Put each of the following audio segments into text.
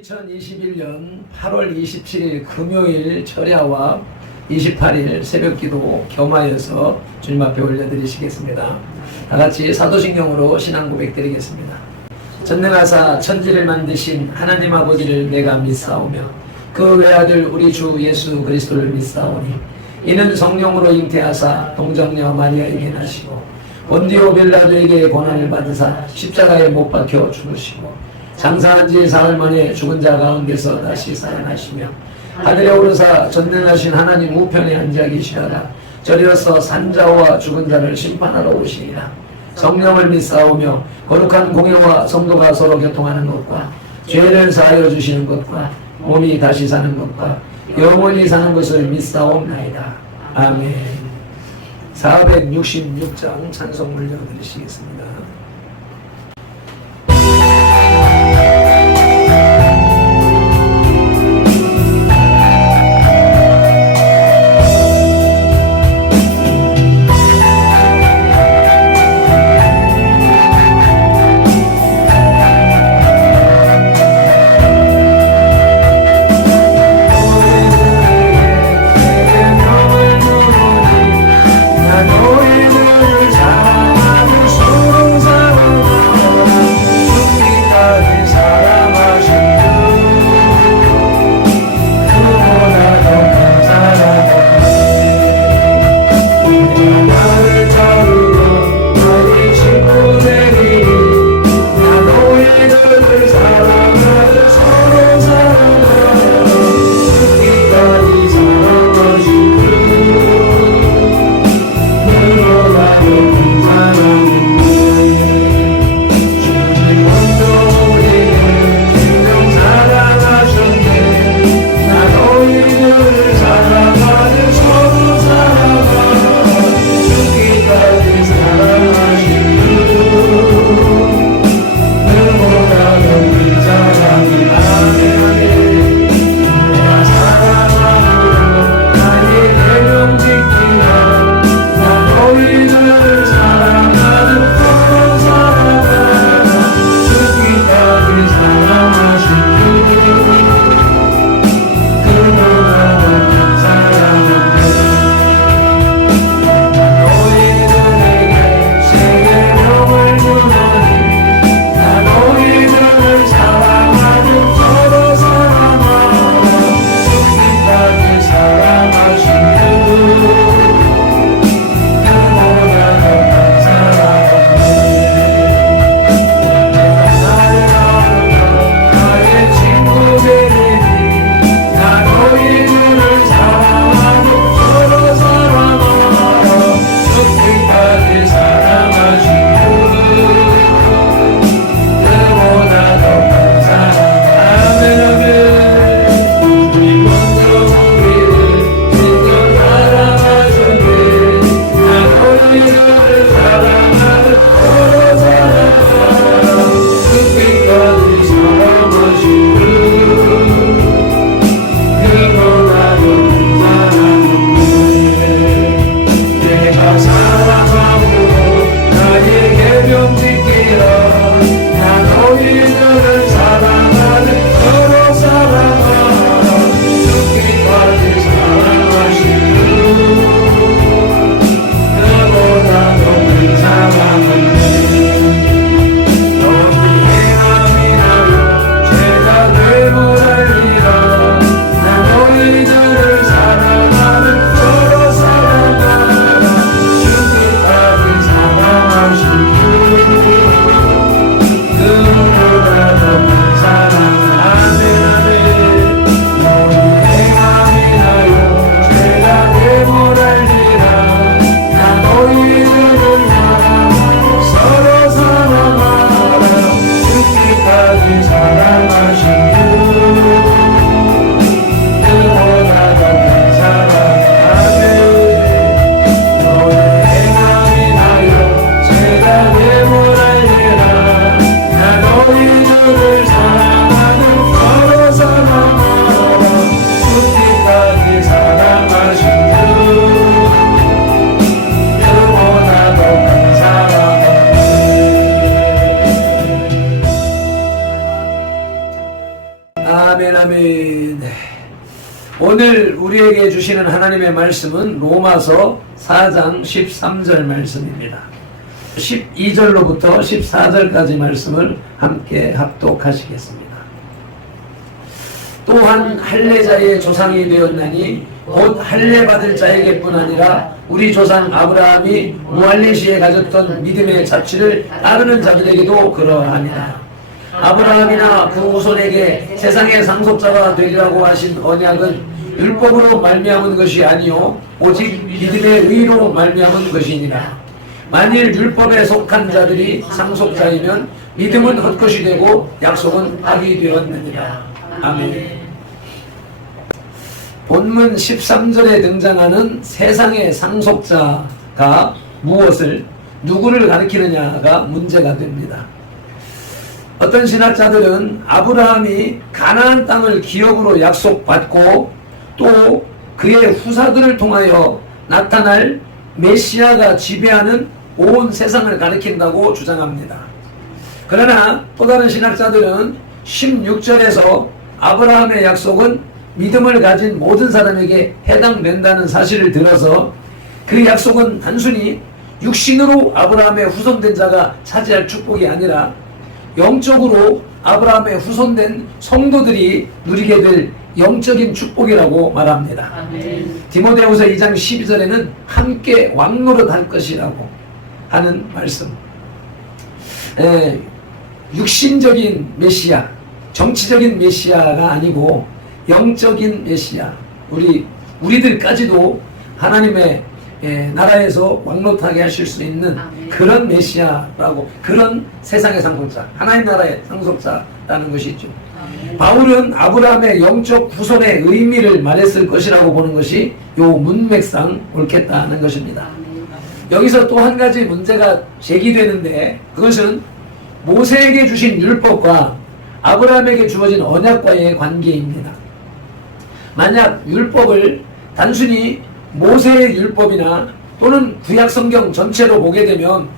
2021년 8월 27일 금요일 철야와 28일 새벽기도 겸하여서 주님 앞에 올려드리시겠습니다. 다같이 사도신경으로 신앙 고백드리겠습니다. 전능하사 천지를 만드신 하나님 아버지를 내가 믿사오며 그 외아들 우리 주 예수 그리스도를 믿사오니 이는 성령으로 잉태하사 동정녀 마리아에게 나시고 본디오 빌라도에게 고난을 받으사 십자가에 못 박혀 죽으시고 장사한 지 사흘 만에 죽은 자 가운데서 다시 살아나시며 하늘에 오르사 전능하신 하나님 우편에 앉아 계시다가 저리로서 산자와 죽은 자를 심판하러 오시리라. 성령을 믿사오며 거룩한 공예와 성도가 서로 교통하는 것과 죄를 사하여 주시는 것과 몸이 다시 사는 것과 영원히 사는 것을 믿사옵나이다. 아멘. 466장 찬송 올려드리시겠습니다. 너희를 잡아줄 수동사 아멘, 아멘. 오늘 우리에게 주시는 하나님의 말씀은 로마서 4장 13절 말씀입니다. 12절로부터 14절까지 말씀을 함께 합독하시겠습니다. 또한 할례자의 조상이 되었나니 곧 할례받을 자에게뿐 아니라 우리 조상 아브라함이 무할례 시에 가졌던 믿음의 자취를 따르는 자들에게도 그러하니라. 아브라함이나 그 후손에게 세상의 상속자가 되리라고 하신 언약은 율법으로 말미암은 것이 아니요 오직 믿음의 의로 말미암은 것이니라. 만일 율법에 속한 자들이 상속자이면 믿음은 헛것이 되고 약속은 악이 되었느니라. 아멘. 본문 13절에 등장하는 세상의 상속자가 누구를 가리키느냐가 문제가 됩니다. 어떤 신학자들은 아브라함이 가나안 땅을 기업으로 약속받고 또 그의 후사들을 통하여 나타날 메시아가 지배하는 온 세상을 가리킨다고 주장합니다. 그러나 또 다른 신학자들은 16절에서 아브라함의 약속은 믿음을 가진 모든 사람에게 해당된다는 사실을 들어서 그 약속은 단순히 육신으로 아브라함의 후손된 자가 차지할 축복이 아니라 영적으로 아브라함의 후손된 성도들이 누리게 될 영적인 축복이라고 말합니다. 아멘. 디모데후서 2장 12절에는 함께 왕노릇할 것이라고 하는 말씀. 육신적인 메시아, 정치적인 메시아가 아니고 영적인 메시아, 우리들까지도 하나님의 나라에서 왕노릇하게 하실 수 있는 그런 메시아라고, 그런 세상의 상속자, 하나님 나라의 상속자라는 것이죠. 바울은 아브라함의 영적 후손의 의미를 말했을 것이라고 보는 것이 요 문맥상 옳겠다는 것입니다. 여기서 또 한 가지 문제가 제기되는데, 그것은 모세에게 주신 율법과 아브라함에게 주어진 언약과의 관계입니다. 만약 율법을 단순히 모세의 율법이나 또는 구약 성경 전체로 보게 되면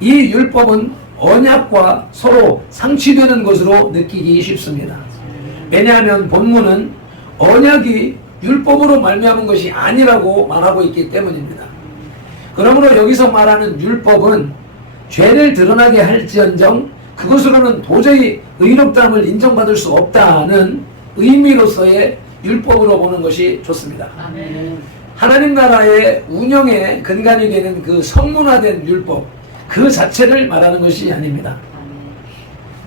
이 율법은 언약과 서로 상치되는 것으로 느끼기 쉽습니다. 왜냐하면 본문은 언약이 율법으로 말미암은 것이 아니라고 말하고 있기 때문입니다. 그러므로 여기서 말하는 율법은 죄를 드러나게 할지언정 그것으로는 도저히 의롭다함을 인정받을 수 없다는 의미로서의 율법으로 보는 것이 좋습니다. 아멘. 하나님 나라의 운영의 근간이 되는 그 성문화된 율법, 그 자체를 말하는 것이 아닙니다.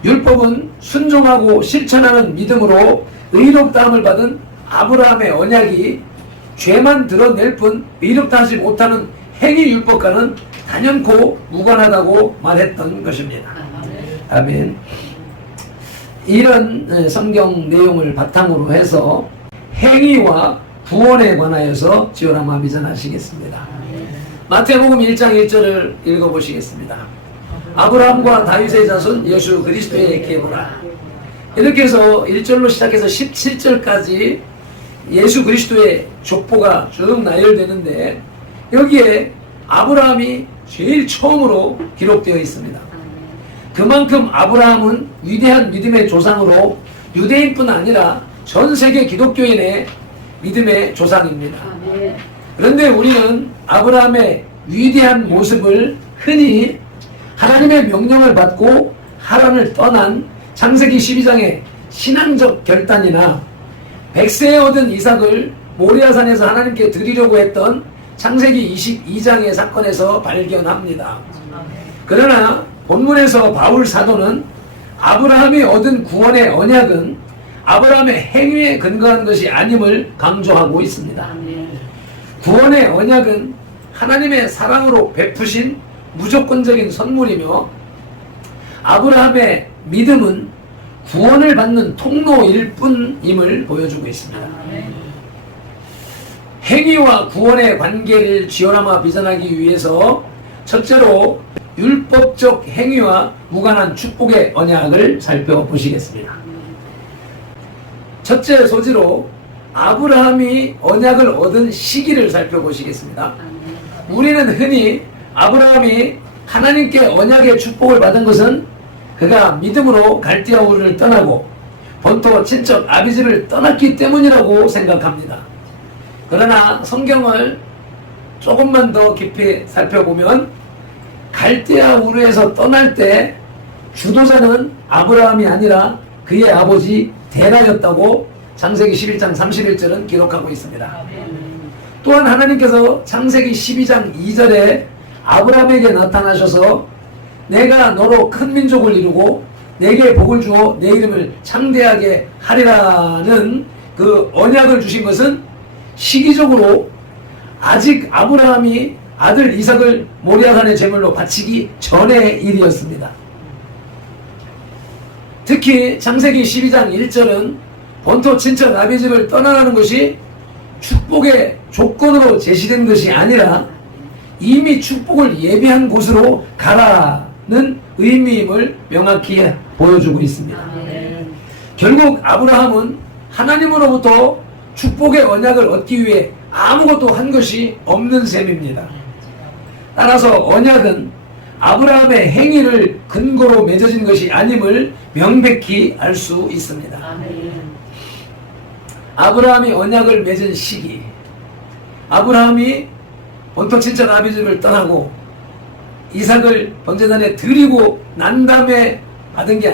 율법은 순종하고 실천하는 믿음으로 의롭다함을 받은 아브라함의 언약이 죄만 드러낼 뿐 의롭다 하지 못하는 행위 율법과는 단연코 무관하다고 말했던 것입니다. 아멘. 이런 성경 내용을 바탕으로 해서 행위와 구원에 관하여서 지오라마 비전하시겠습니다. 마태복음 1장 1절을 읽어보시겠습니다. 아브라함과 다윗의 자손 예수 그리스도의 계보라. 이렇게 해서 1절로 시작해서 17절까지 예수 그리스도의 족보가 쭉 나열되는데 여기에 아브라함이 제일 처음으로 기록되어 있습니다. 그만큼 아브라함은 위대한 믿음의 조상으로 유대인뿐 아니라 전 세계 기독교인의 믿음의 조상입니다. 그런데 우리는 아브라함의 위대한 모습을 흔히 하나님의 명령을 받고 하란을 떠난 창세기 12장의 신앙적 결단이나 100세에 얻은 이삭을 모리아산에서 하나님께 드리려고 했던 창세기 22장의 사건에서 발견합니다. 그러나 본문에서 바울 사도는 아브라함이 얻은 구원의 언약은 아브라함의 행위에 근거한 것이 아님을 강조하고 있습니다. 구원의 언약은 하나님의 사랑으로 베푸신 무조건적인 선물이며 아브라함의 믿음은 구원을 받는 통로일 뿐임을 보여주고 있습니다. 행위와 구원의 관계를 지오라마 비전하기 위해서 첫째로 율법적 행위와 무관한 축복의 언약을 살펴보시겠습니다. 첫째 소지로 아브라함이 언약을 얻은 시기를 살펴보시겠습니다. 우리는 흔히 아브라함이 하나님께 언약의 축복을 받은 것은 그가 믿음으로 갈대아 우르를 떠나고 본토 친척 아비집을 떠났기 때문이라고 생각합니다. 그러나 성경을 조금만 더 깊이 살펴보면 갈대아 우르에서 떠날 때 주도자는 아브라함이 아니라 그의 아버지 데라였다고 창세기 11장 31절은 기록하고 있습니다. 또한 하나님께서 창세기 12장 2절에 아브라함에게 나타나셔서 내가 너로 큰 민족을 이루고 내게 복을 주어 내 이름을 창대하게 하리라는 그 언약을 주신 것은 시기적으로 아직 아브라함이 아들 이삭을 모리아산의 제물로 바치기 전의 일이었습니다. 특히 창세기 12장 1절은 본토 친척 아비집을 떠나라는 것이 축복의 조건으로 제시된 것이 아니라 이미 축복을 예비한 곳으로 가라는 의미임을 명확히 보여주고 있습니다. 결국 아브라함은 하나님으로부터 축복의 언약을 얻기 위해 아무것도 한 것이 없는 셈입니다. 따라서 언약은 아브라함의 행위를 근거로 맺어진 것이 아님을 명백히 알 수 있습니다. 아브라함이 언약을 맺은 시기, 아브라함이 본토 친척 아비집을 떠나고 이삭을 번제단에 드리고 난 다음에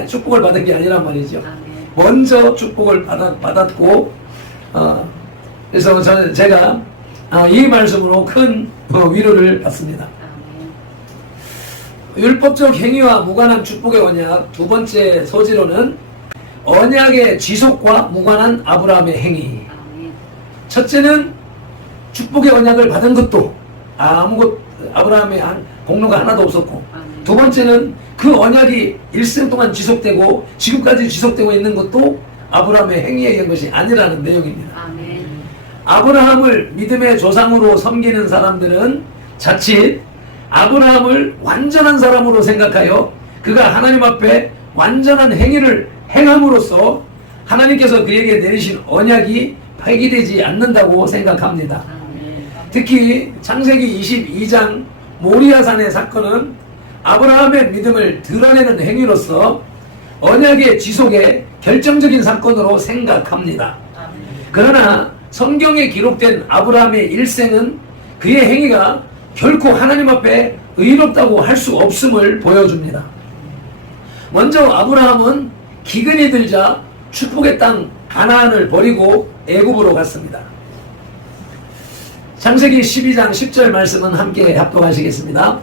축복을 받은 게 아니란 말이죠. 먼저 축복을 받았고, 그래서 제가 이 말씀으로 큰 위로를 받습니다. 율법적 행위와 무관한 축복의 언약, 두 번째 소지로는 언약의 지속과 무관한 아브라함의 행위. 첫째는 축복의 언약을 받은 것도 아브라함의 공로가 하나도 없었고, 두 번째는 그 언약이 일생 동안 지속되고 지금까지 지속되고 있는 것도 아브라함의 행위에 의한 것이 아니라는 내용입니다. 아브라함을 믿음의 조상으로 섬기는 사람들은 자칫 아브라함을 완전한 사람으로 생각하여 그가 하나님 앞에 완전한 행위를 행함으로써 하나님께서 그에게 내리신 언약이 폐기되지 않는다고 생각합니다. 특히 창세기 22장 모리아산의 사건은 아브라함의 믿음을 드러내는 행위로서 언약의 지속에 결정적인 사건으로 생각합니다. 그러나 성경에 기록된 아브라함의 일생은 그의 행위가 결코 하나님 앞에 의롭다고 할 수 없음을 보여줍니다. 먼저 아브라함은 기근이 들자 축복의 땅 가나안을 버리고 애굽으로 갔습니다. 창세기 12장 10절 말씀은 함께 합독하시겠습니다.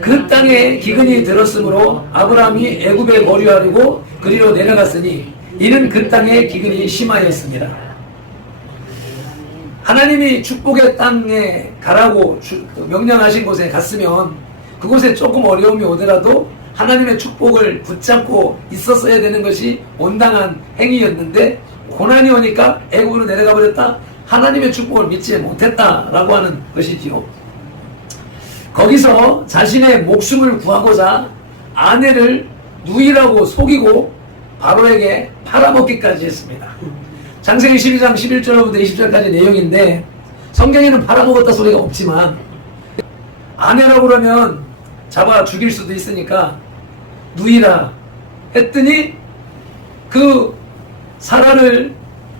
그 땅에 기근이 들었으므로 아브라함이 애굽에 거류하려고 그리로 내려갔으니 이는 그 땅에 기근이 심하였습니다. 하나님이 축복의 땅에 가라고 명령하신 곳에 갔으면 그곳에 조금 어려움이 오더라도 하나님의 축복을 붙잡고 있었어야 되는 것이 온당한 행위였는데 고난이 오니까 애굽으로 내려가 버렸다. 하나님의 축복을 믿지 못했다라고 하는 것이지요. 거기서 자신의 목숨을 구하고자 아내를 누이라고 속이고 바로에게 팔아먹기까지 했습니다. 창세기 12장 11절부터 20절까지 내용인데 성경에는 팔아먹었다 소리가 없지만 아내라고 그러면 잡아 죽일 수도 있으니까 누이라 했더니 그 사라를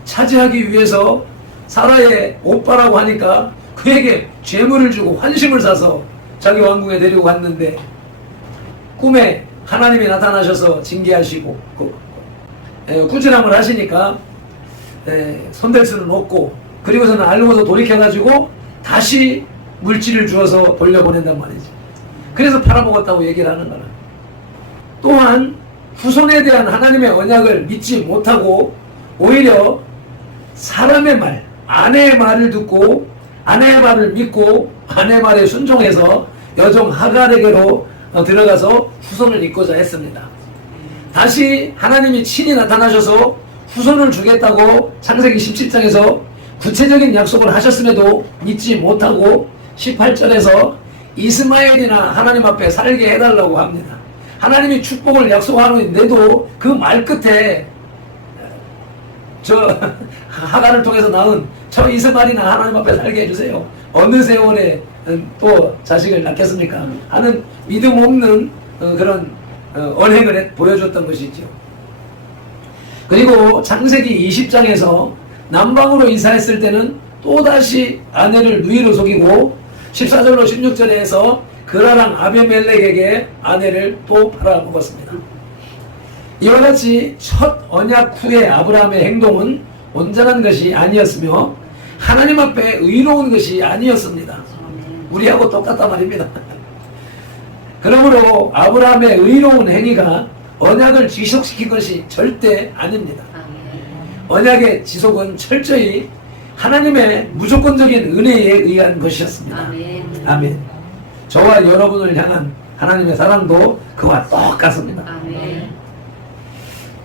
차지하기 위해서 사라의 오빠라고 하니까 그에게 죄물을 주고 환심을 사서 자기 왕궁에 데리고 갔는데 꿈에 하나님이 나타나셔서 징계하시고 꾸지람을 하시니까 손댈 수는 없고 그리고서는 알고서 돌이켜가지고 다시 물질을 주어서 돌려보낸단 말이지. 그래서 팔아먹었다고 얘기를 하는 거라. 또한 후손에 대한 하나님의 언약을 믿지 못하고 오히려 사람의 말, 아내의 말을 듣고 아내의 말을 믿고 아내의 말에 순종해서 여종 하갈에게로 들어가서 후손을 잇고자 했습니다. 다시 하나님이 친히 나타나셔서 후손을 주겠다고 창세기 17장에서 구체적인 약속을 하셨음에도 믿지 못하고 18절에서 이스마엘이나 하나님 앞에 살게 해달라고 합니다. 하나님이 축복을 약속하는데도 그 말 끝에 하갈을 통해서 낳은 저 이스마엘이나 하나님 앞에 살게 해주세요. 어느 세월에 또 자식을 낳겠습니까? 하는 믿음 없는 그런 언행을 보여줬던 것이죠. 그리고 창세기 20장에서 남방으로 이사했을 때는 또다시 아내를 누이로 속이고 14절로 16절에서 그라랑 아비멜렉에게 아내를 또 팔아먹었습니다. 이와 같이 첫 언약 후의 아브라함의 행동은 온전한 것이 아니었으며 하나님 앞에 의로운 것이 아니었습니다. 우리하고 똑같단 말입니다. 그러므로 아브라함의 의로운 행위가 언약을 지속시킨 것이 절대 아닙니다. 언약의 지속은 철저히 하나님의 무조건적인 은혜에 의한 것이었습니다. 아멘. 저와 여러분을 향한 하나님의 사랑도 그와 똑같습니다.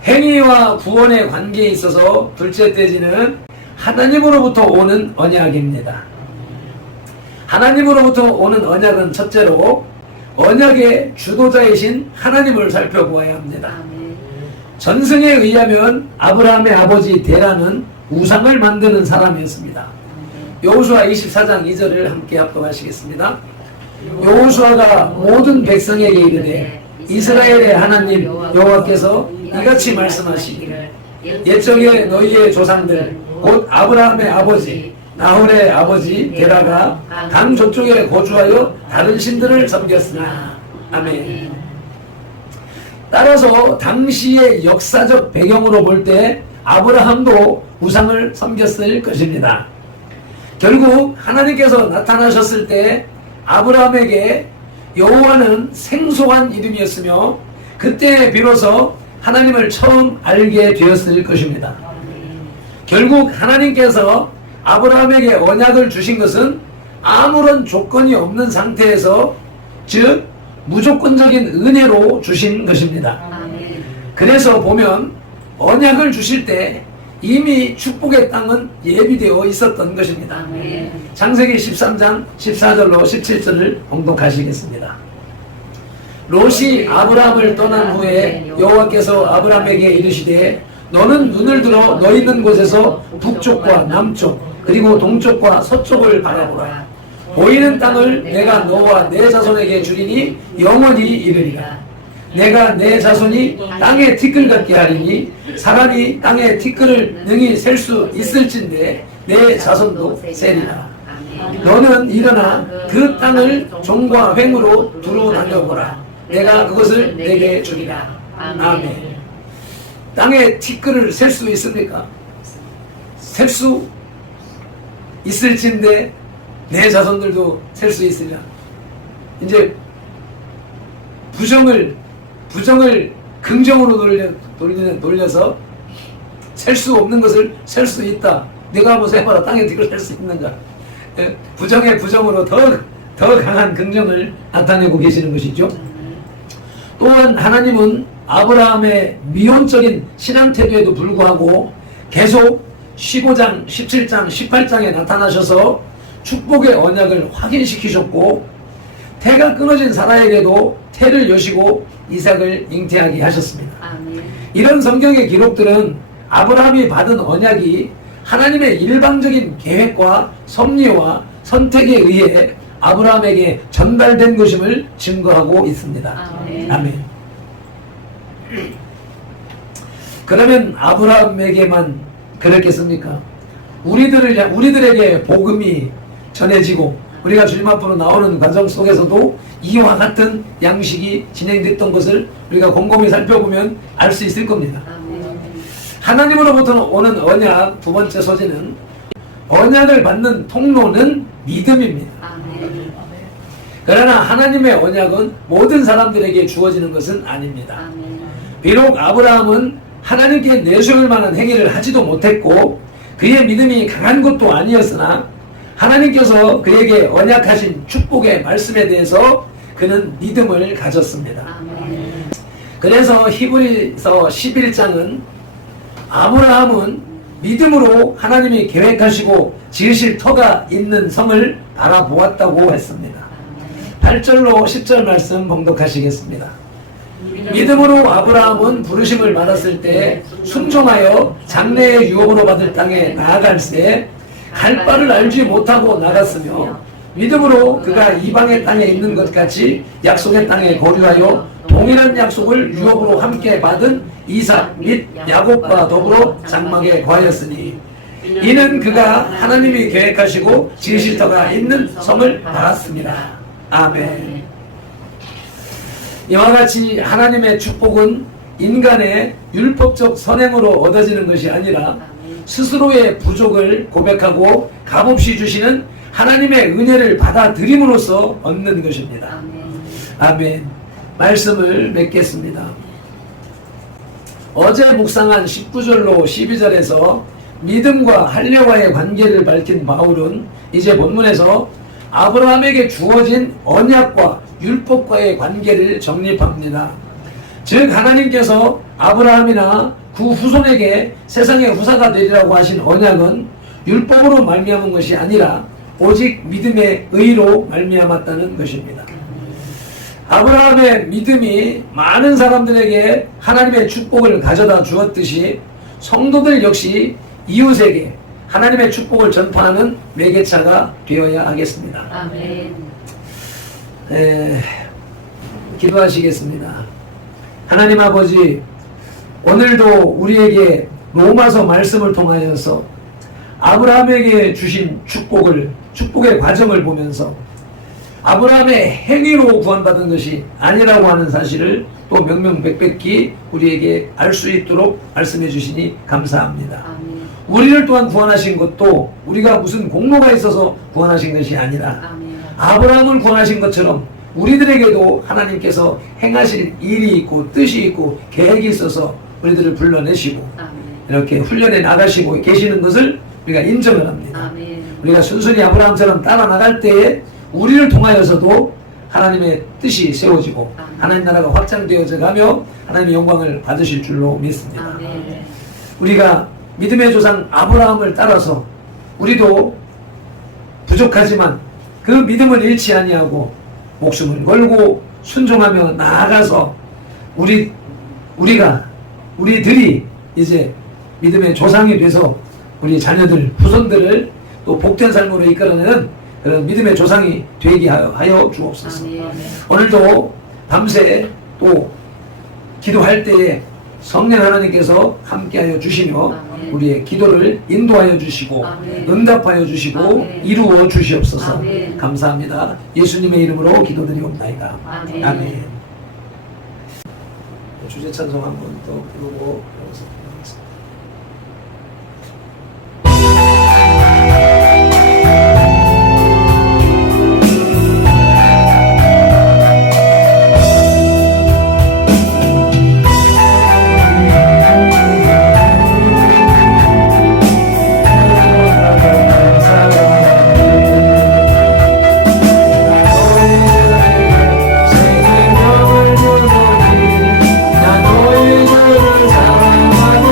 행위와 구원의 관계에 있어서 둘째 떼지는 하나님으로부터 오는 언약입니다. 하나님으로부터 오는 언약은 첫째로 언약의 주도자이신 하나님을 살펴보아야 합니다. 전승에 의하면 아브라함의 아버지 데라는 우상을 만드는 사람이었습니다. 여호수아 24장 2절을 함께 합독하시겠습니다. 여호수아가 모든 백성에게 이르되 이스라엘의 하나님 여호와께서 이같이 말씀하시기를 옛적에 너희의 조상들 곧 아브라함의 아버지 나홀의 아버지 데라가 강 저쪽에 거주하여 다른 신들을 섬겼으나. 아멘. 따라서 당시의 역사적 배경으로 볼 때 아브라함도 우상을 섬겼을 것입니다. 결국 하나님께서 나타나셨을 때 아브라함에게 여호와는 생소한 이름이었으며 그때 비로소 하나님을 처음 알게 되었을 것입니다. 결국 하나님께서 아브라함에게 언약을 주신 것은 아무런 조건이 없는 상태에서, 즉 무조건적인 은혜로 주신 것입니다. 그래서 보면 언약을 주실 때 이미 축복의 땅은 예비되어 있었던 것입니다. 창세기 13장 14절로 17절을 봉독하시겠습니다. 롯이 아브라함을 떠난 후에 여호와께서 아브라함에게 이르시되 너는 눈을 들어 너 있는 곳에서 북쪽과 남쪽 그리고 동쪽과 서쪽을 바라보라. 보이는 땅을 내가 너와 내 자손에게 주리니 영원히 이르리라. 내가 내 자손이 땅에 티끌 같게 하리니 사람이 땅에 티끌을 능히 셀 수 있을진데 내 자손도 세리라. 너는 일어나 그 땅을 종과 횡으로 두루 다녀보라. 내가 그것을 내게 주리라. 아멘. 땅에 티끌을 셀 수 있습니까? 셀 수 있을진데 내 자손들도 셀 수 있으리라. 이제 부정을 긍정으로 돌려서 셀 수 없는 것을 셀 수 있다. 내가 한번 해봐라. 땅에 티끌 셀 수 있는가? 부정의 부정으로 더 강한 긍정을 나타내고 계시는 것이죠. 또한 하나님은 아브라함의 미온적인 신앙 태도에도 불구하고 계속 15장, 17장, 18장에 나타나셔서 축복의 언약을 확인시키셨고 태가 끊어진 사라에게도 태를 여시고 이삭을 잉태하게 하셨습니다. 이런 성경의 기록들은 아브라함이 받은 언약이 하나님의 일방적인 계획과 섭리와 선택에 의해 아브라함에게 전달된 것임을 증거하고 있습니다. 아멘. 그러면 아브라함에게만 그랬겠습니까? 우리들에게 복음이 전해지고 우리가 주님 앞으로 나오는 과정 속에서도 이와 같은 양식이 진행됐던 것을 우리가 곰곰이 살펴보면 알 수 있을 겁니다. 하나님으로부터 오는 언약 두 번째 소지는 언약을 받는 통로는 믿음입니다. 그러나 하나님의 언약은 모든 사람들에게 주어지는 것은 아닙니다. 비록 아브라함은 하나님께 내세울 만한 행위를 하지도 못했고 그의 믿음이 강한 것도 아니었으나 하나님께서 그에게 언약하신 축복의 말씀에 대해서 그는 믿음을 가졌습니다. 그래서 히브리서 11장은 아브라함은 믿음으로 하나님이 계획하시고 지으실 터가 있는 성을 바라보았다고 했습니다. 8절로 10절 말씀 봉독하시겠습니다. 믿음으로 아브라함은 부르심을 받았을 때 순종하여 장래의 유업으로 받을 땅에 나아갈새 갈 바를 알지 못하고 나갔으며 믿음으로 그가 이방의 땅에 있는 것 같이 약속의 땅에 거류하여 동일한 약속을 유업으로 함께 받은 이삭 및 야곱과 더불어 장막에 거하였으니 이는 그가 하나님이 계획하시고 지으실 터가 있는 성을 받았습니다. 아멘. 이와 같이 하나님의 축복은 인간의 율법적 선행으로 얻어지는 것이 아니라 스스로의 부족을 고백하고 값없이 주시는 하나님의 은혜를 받아들임으로써 얻는 것입니다. 아멘. 말씀을 맺겠습니다. 어제 묵상한 19절로 12절에서 믿음과 할례와의 관계를 밝힌 바울은 이제 본문에서 아브라함에게 주어진 언약과 율법과의 관계를 정립합니다. 즉 하나님께서 아브라함이나 그 후손에게 세상의 후사가 되리라고 하신 언약은 율법으로 말미암은 것이 아니라 오직 믿음의 의로 말미암았다는 것입니다. 아브라함의 믿음이 많은 사람들에게 하나님의 축복을 가져다 주었듯이 성도들 역시 이웃에게 하나님의 축복을 전파하는 매개차가 되어야 하겠습니다. 아멘. 기도하시겠습니다. 하나님 아버지, 오늘도 우리에게 로마서 말씀을 통하여서 아브라함에게 주신 축복의 과정을 보면서 아브라함의 행위로 구원받은 것이 아니라고 하는 사실을 또 명명백백히 우리에게 알 수 있도록 말씀해 주시니 감사합니다. 아멘. 우리를 또한 구원하신 것도 우리가 무슨 공로가 있어서 구원하신 것이 아니라 아멘. 아브라함을 구원하신 것처럼 우리들에게도 하나님께서 행하실 일이 있고 뜻이 있고 계획이 있어서 우리들을 불러내시고 아멘. 이렇게 훈련해 나가시고 계시는 것을 우리가 인정을 합니다. 아멘. 우리가 순순히 아브라함처럼 따라 나갈 때에 우리를 통하여서도 하나님의 뜻이 세워지고 아멘. 하나님 나라가 확장되어져 가며 하나님의 영광을 받으실 줄로 믿습니다. 아멘. 우리가 믿음의 조상 아브라함을 따라서 우리도 부족하지만 그 믿음을 잃지 아니하고 목숨을 걸고 순종하며 나아가서 우리들이 이제 믿음의 조상이 돼서 우리 자녀들, 후손들을 또 복된 삶으로 이끌어내는 그런 믿음의 조상이 되게 하여 주옵소서. 아멘. 오늘도 밤새 또 기도할 때에 성령 하나님께서 함께하여 주시며 아멘. 우리의 기도를 인도하여 주시고 아멘. 응답하여 주시고 아멘. 이루어 주시옵소서. 아멘. 감사합니다. 예수님의 이름으로 기도드리옵나이다. 아멘. 아멘. 주제 찬송 한 번 더 부르고 생명을 주노니 나 너희들을 사랑하니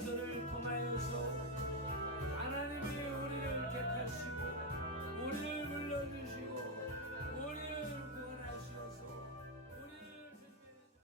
자손을 통하여서